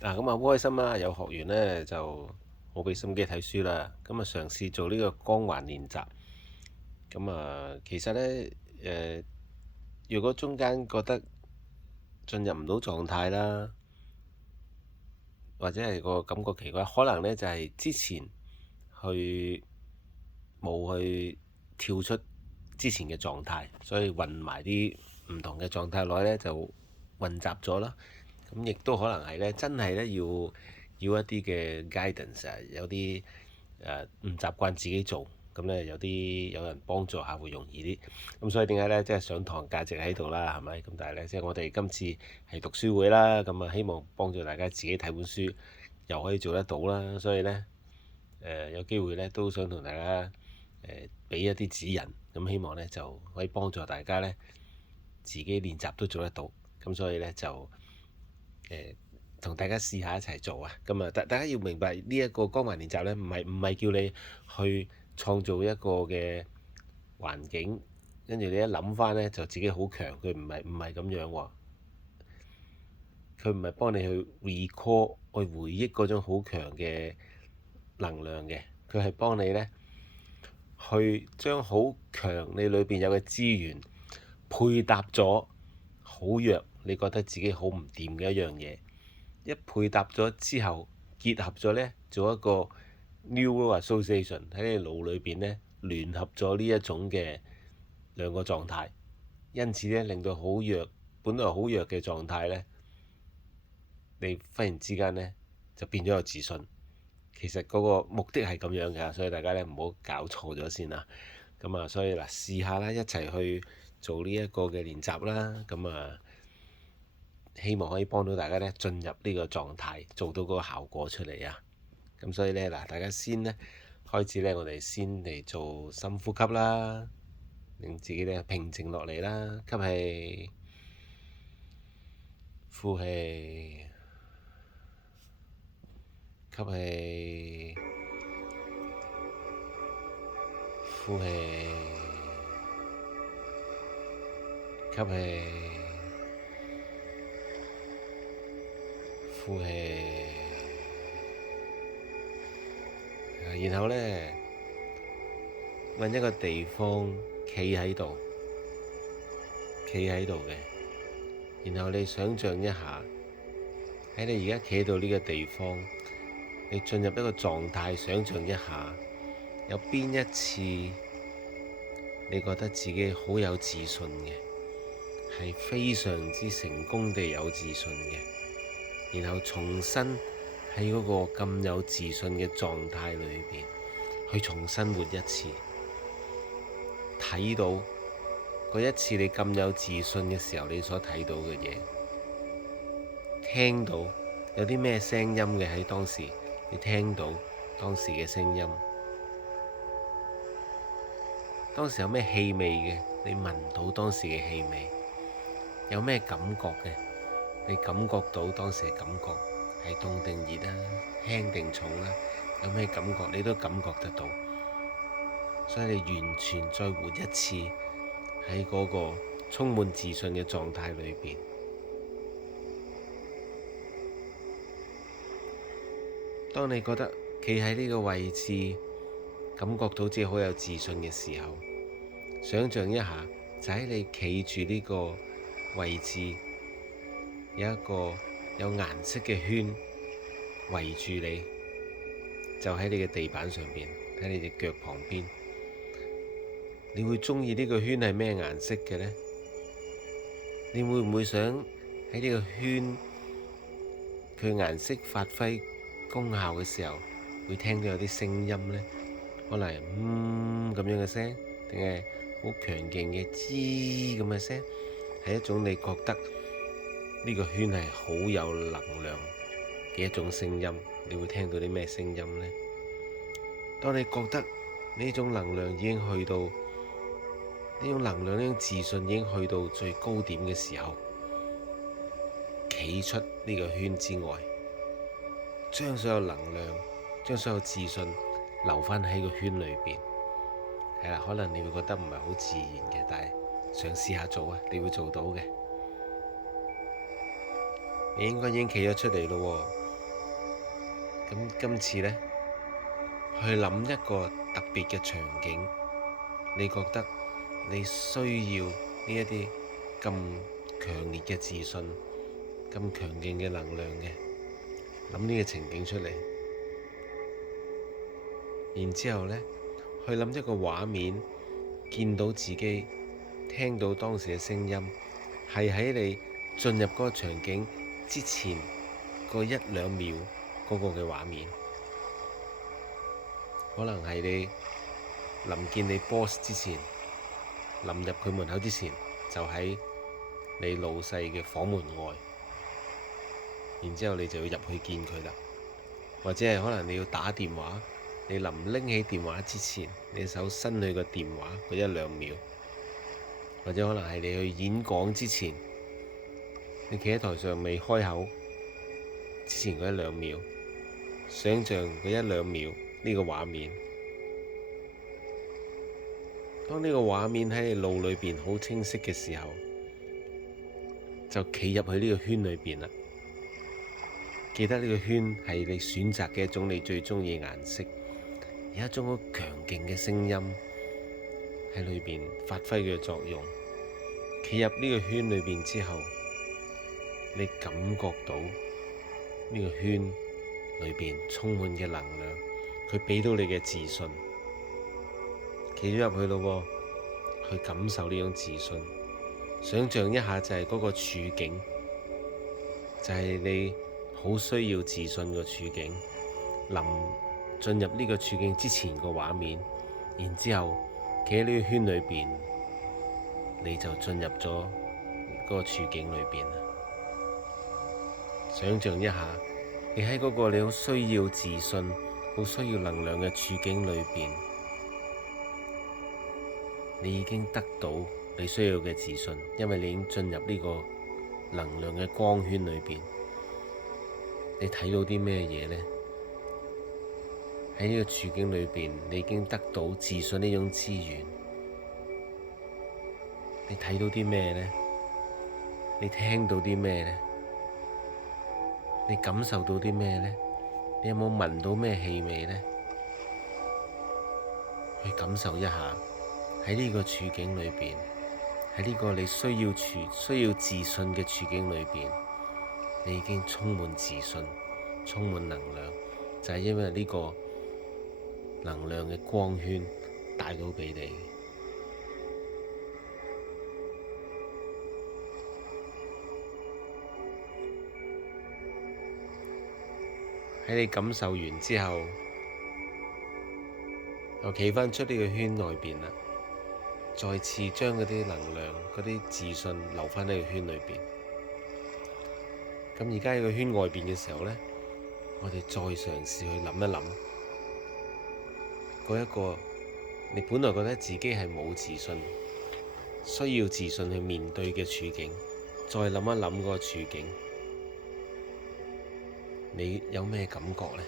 咁好開心啦！有學員呢就好俾心機睇書啦，咁嘗試做呢個光環練習。其實呢，如果中間覺得進入唔到狀態啦，或者係個感覺奇怪，可能呢就係之前去冇去跳出之前嘅狀態，所以混埋啲唔同嘅狀態內呢，就混雜咗啦。咁亦都可能係呢，真係呢要一啲嘅 guidance 啊，有啲唔習慣自己做，咁呢有人幫助下會容易啲。咁所以點解呢？即係上堂價值喺度啦，係咪？咁但係呢，即係我哋今次係讀書會啦，咁希望幫助大家自己睇本書，又可以做得到啦。所以呢，有機會呢都想同大家俾一啲指引，咁希望呢就可以幫助大家呢自己練習都做得到。咁所以呢，就同大家試下一齊做啊！大家要明白呢一個光環練習呢，唔係叫你去創造一個嘅環境，跟住你一諗翻呢，就自己好強。佢唔係咁樣喎，佢唔係幫你去 recall 去回憶嗰種好強嘅能量嘅，佢係幫你呢去將好強你裏邊有嘅資源配搭咗好弱，你覺得自己好唔掂嘅一樣嘢。一配搭咗之後，結合咗呢，做一個 neural association 喺你腦裏邊呢，聯合咗呢一種嘅兩個狀態，因此呢，令到好弱，本來好弱嘅狀態呢，你忽然之間呢，就變咗有自信。其實嗰個目的係咁樣嘅，所以大家呢唔好搞錯咗先啦。所以嗱，試下啦，一齊去做呢一個嘅練習啦。希望可以幫到大家呢進入呢個狀態，做到嗰個效果出嚟啊！咁所以呢，嗱，大家先呢開始呢，我哋先嚟做深呼吸啦，令自己呢平靜落嚟啦，吸氣，呼氣，吸氣，呼氣，吸氣。呼氣，然後呢，揾一個地方企喺度，嘅。然後你想像一下，喺你而家企喺度呢個地方，你進入一個狀態，想像一下，有邊一次你覺得自己好有自信嘅，係非常之成功地有自信嘅。然後重新喺嗰個咁有自信嘅狀態裏邊，去重新活一次，睇到嗰一次你咁有自信嘅時候，你所睇到嘅嘢，聽到有啲咩聲音嘅喺當時，你聽到當時嘅聲音，當時有咩氣味嘅，你聞到當時嘅氣味，有咩感覺嘅？你感覺到當時嘅感覺係凍定熱啊，輕定重啊，有咩感覺你都感覺得到，所以你完全再活一次喺嗰個充滿自信嘅狀態裏邊。當你覺得企喺呢個位置，感覺到自己好有自信嘅時候，想像一下就喺你企住呢個位置，有一個有顏色嘅圈圍住你，就喺你嘅地板上邊，喺你隻腳旁邊。你會鍾意呢個圈係咩顏色嘅呢？你會唔會想喺呢個圈佢顏色發揮功效嘅時候，會聽到有啲聲音呢？可能係咁樣嘅聲，定係好強勁嘅吱咁嘅聲，係一種你覺得呢個圈係好有能量嘅一種聲音。你會聽到啲咩聲音呢？當你覺得呢種能量已經去到，呢種能量，呢種自信已經去到最高點嘅時候，企出呢個圈之外，將所有能量、將所有自信留返喺個圈裏邊。係啦，可能你會覺得唔係好自然嘅，但係嘗試下做啊，你會做到嘅。你應該已經企咗出嚟咯喎。咁今次呢，去諗一個特別嘅場景，你覺得你需要呢一啲咁強烈嘅自信、咁強勁嘅能量嘅，諗呢個情景出嚟，然之後呢，去諗一個畫面，見到自己，聽到當時嘅聲音，係喺你進入嗰個場景之前嗰1、2秒嗰個嘅畫面，可能係你臨見你 boss 之前，臨入佢門口之前，就喺你老細嘅房門外，然之後你就要入去見佢啦。或者係可能你要打電話，你臨拎起電話之前，你手伸去個電話嗰1、2秒，或者可能係你去演講之前，你企喺台上未開口之前嗰1、2秒，想像嗰1、2秒呢個畫面。當呢個畫面喺你腦裏邊好清晰嘅時候，就企入去呢個圈裏邊啦。記得呢個圈係你選擇嘅一種你最鍾意嘅顏色，有一種好強勁嘅聲音喺裏邊發揮嘅作用。企入呢個圈裏邊之後，你感覺到呢個圈裏邊充滿嘅能量，佢畀到你嘅自信。企咗入去咯，去感受呢種自信。想像一下就係嗰個處境，就係你好需要自信嘅處境。臨進入呢個處境之前個畫面，然之後企喺呢個圈裏邊，你就進入咗嗰個處境裏邊啦。想像一下，你喺嗰個你好需要自信、好需要能量嘅處境裏邊，你已經得到你需要嘅自信，因為你已經進入呢個能量嘅光圈裏邊。你睇到啲咩嘢呢？喺呢個處境裏邊，你已經得到自信呢種資源。你睇到啲咩呢？你聽到啲咩呢？你感受到啲咩呢？你有冇聞到咩氣味呢？去感受一下喺呢個處境裏邊，喺呢個你需要自信嘅處境裏邊，你已經充滿自信、充滿能量，就係因為呢個能量嘅光圈帶到畀你。喺你感受完之後，又企返出呢個圈外邊啦，再次將嗰啲能量、嗰啲自信留返喺個圈裏邊。咁而家喺個圈外邊嘅時候呢，我哋再嘗試去諗一諗嗰一個你本來覺得自己係冇自信、需要自信去面對嘅處境，再諗一諗嗰個處境，你有咩感覺呢？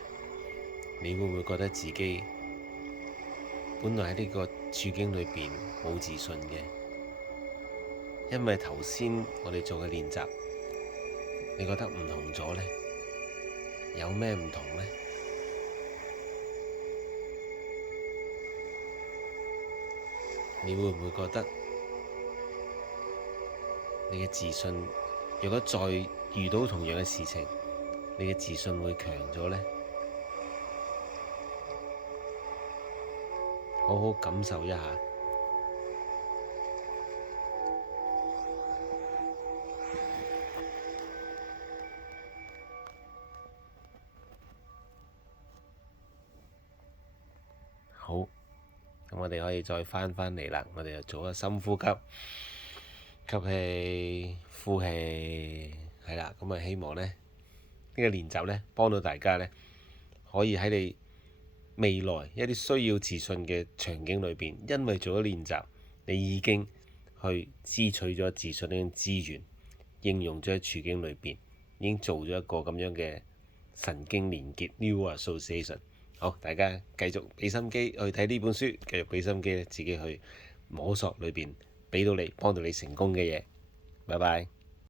你會唔會覺得自己本來喺呢個處境裏邊冇自信嘅？因為頭先我哋做嘅練習，你覺得唔同咗呢？有咩唔同呢？你會唔會覺得你嘅自信，如果再遇到同樣嘅事情，你嘅自信會強咗呢？好好感受一下。好，咁我哋可以再返嚟啦。我哋就做個深呼吸，吸氣、呼氣，係啦。咁啊，希望呢個練習呢，幫到大家呢，可以喺你未來一啲需要自信嘅場景裏邊，因為做咗練習，你已經去支取咗自信呢種資源，應用咗喺處境裏邊，已經做咗一個咁樣嘅神經連結 （neural association）。好，大家繼續俾心機去睇呢本書，繼續俾心機自己去摸索裏邊俾到你幫到你成功嘅嘢。拜拜。